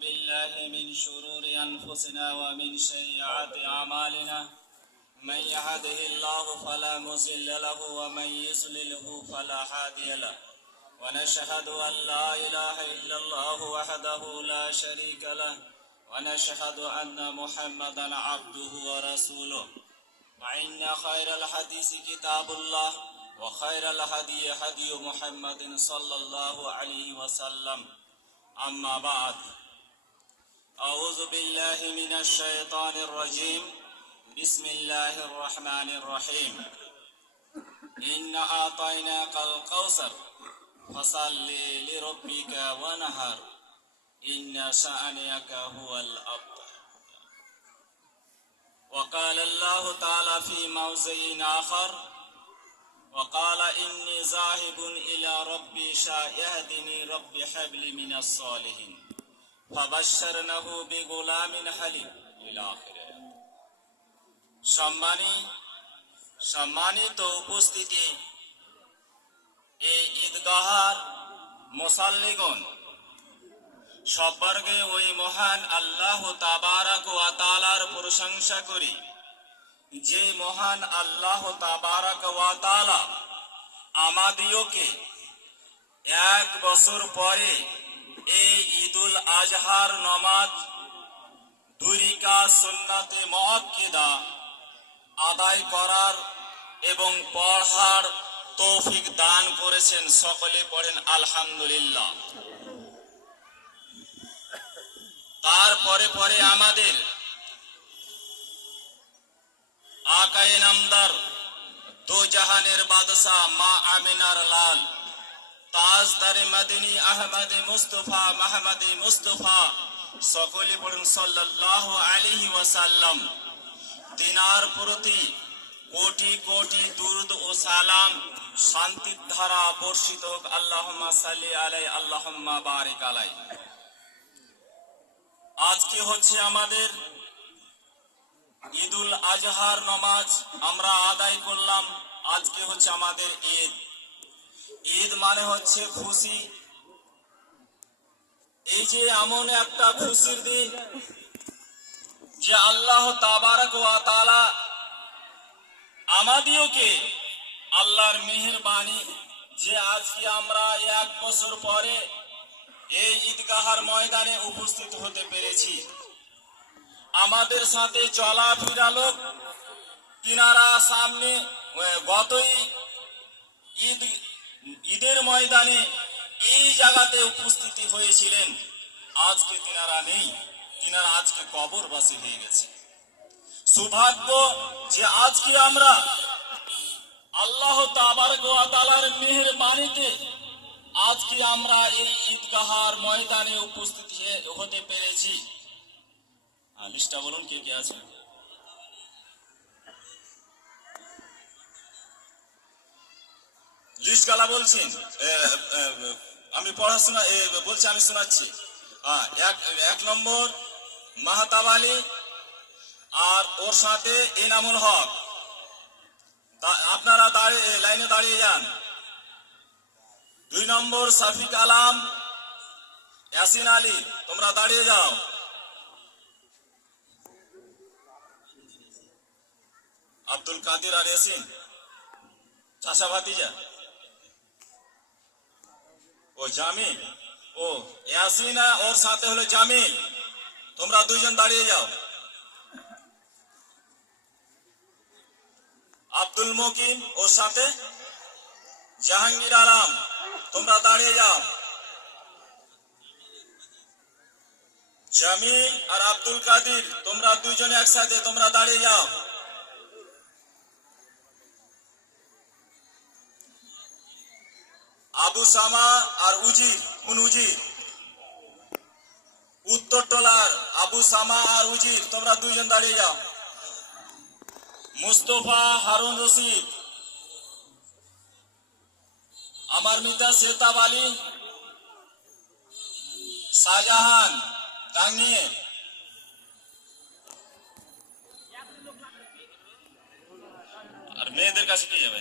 بالله من شرور أنفسنا ومن سيئات أعمالنا من يهده الله فلا مضل له ومن يضلله فلا هادي له ونشهد أن لا إله إلا الله وحده لا شريك له ونشهد أن محمدا عبده ورسوله فإن خير الحديث كتاب الله وخير الهدي هدي محمد صلى الله عليه وسلم أما بعد أعوذ بالله من الشيطان الرجيم بسم الله الرحمن الرحيم إن أعطيناك الكوثر فصل لربك وانحر إن شأنك هو الأبتر وقال الله تعالى في موضع آخر وقال إني ذاهب إلى ربي سيهدني ربي هب لي من الصالحين فبشرناه بغلام حليم إلى آخره সম্মানিত উপস্থিতি এই ঈদগাহার মুসাল্লিগণ সবর্গে ওই মহান আল্লাহ তাবারাক ওয়া তাআলার প্রশংসা করি যে মহান আল্লাহ তাবারাক ওয়া তাআলা আমাদিওকে এক বছর পরে এই ঈদুল আজহার নামাজ দুই রাকাত সুন্নাতে মুআক্কিদা আদায় করার এবং পড়ার তৌফিক দান করেছেন। সকলে পড়েন আলহামদুলিল্লাহ। তারপরে পরে আমাদের আকায়ে নামদার দো জাহানের বাদশাহ মা আমিনার লাল তাজদারে মদিনী আহমদে মুস্তফা মাহমদে মুস্তফা সকলে পড়েন সাল্লাল্লাহু আলাইহি ওয়াসাল্লাম। তিনার প্রতি কোটি কোটি দুরূদ ও সালাম শান্তির ধারা বর্ষিত হোক। আল্লাহুম্মা সাল্লি আলাই আল্লাহুম্মা বারিক আলাই। আজকে হচ্ছে আমাদের ঈদুল আজহার নামাজ আমরা আদায় করলাম। আজকে হচ্ছে আমাদের ঈদ। ঈদ মানে হচ্ছে খুশি। এই যে এমন একটা খুশির দিন যে আল্লাহ তাবারাক ওয়া তাআলা আমাদিওকে আল্লাহর মেহেরবানি যে আজকে আমরা এক বছর পরে এই ঈদগাহার ময়দানে উপস্থিত হতে পেরেছি। আমাদের সাথে চলাফেরা লোক তিনারা সামনে গতই ঈদের ময়দানে এই জায়গাতে উপস্থিতি হয়েছিলেন, আজকে তিনারা নেই, তিনারা আজকে কবরবাসী হয়ে গেছে। সৌভাগ্য যে আজকে আমরা আল্লাহ তাবারক ওয়া তাআলার মেহেরবানিতে আজকে আমরা এই ঈদগাহার ময়দানে উপস্থিত হতে পেরেছি। লিস্টটা বলুন কে কে আছে। লিস্ট গালা বলছেন, আমি পড়াশোনা বলছি, আমি শোনাচ্ছি। এক নম্বর মাহতাব আলী আর ওর সাথে এনামুল হক। আপনারা লাইনে দাঁড়িয়ে যান। 2 নম্বর সাফিক আলম ইয়াসিন আলী, তোমরা দাঁড়িয়ে যাও। আব্দুল কাদের আর ইয়াসিন চাচা ভাতিজা। ও জামিল, ও ইয়াসিন ওর সাথে হলো জামিল, তোমরা 2 জন দাঁড়িয়ে যাও। আব্দুল মকিন ওর সাথে জাহাঙ্গীর আলম, তোমরা দাঁড়িয়ে যাও। জামিল আর আব্দুল কাদের, তোমরা 2 জন একসাথে, তোমরা দাঁড়িয়ে যাও। আবু সামা আর উজির, কোন উজির? উত্তর টলার আবু সামা আর উজির, তোমরা 2 জন দাঁড়িয়ে যাও। মুস্তফা হারুন রশিদ, আমার মিতা সেতাব আলী, শাহজাহান টাঙ্গিয়ে, আর মেয়েদের কাছে কি যাবে?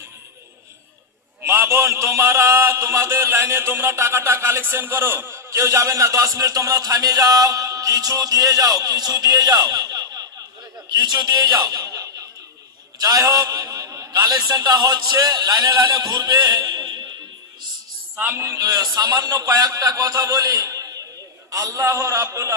মা বোন তোমরা তোমাদের লাইনে তোমরা টাকাটা কালেকশন করো, কেউ যাবেন না, 10 মিনিট তোমরা থামিয়ে যাও, কিছু দিয়ে যাও, কিছু দিয়ে যাও, কিছু দিয়ে যাও। যাই হোক, কালেকশনটা হচ্ছে, লাইনে লাইনে ঘুরবে। সামান্য কয়েকটা কথা বলি। আল্লাহ রাব্বুল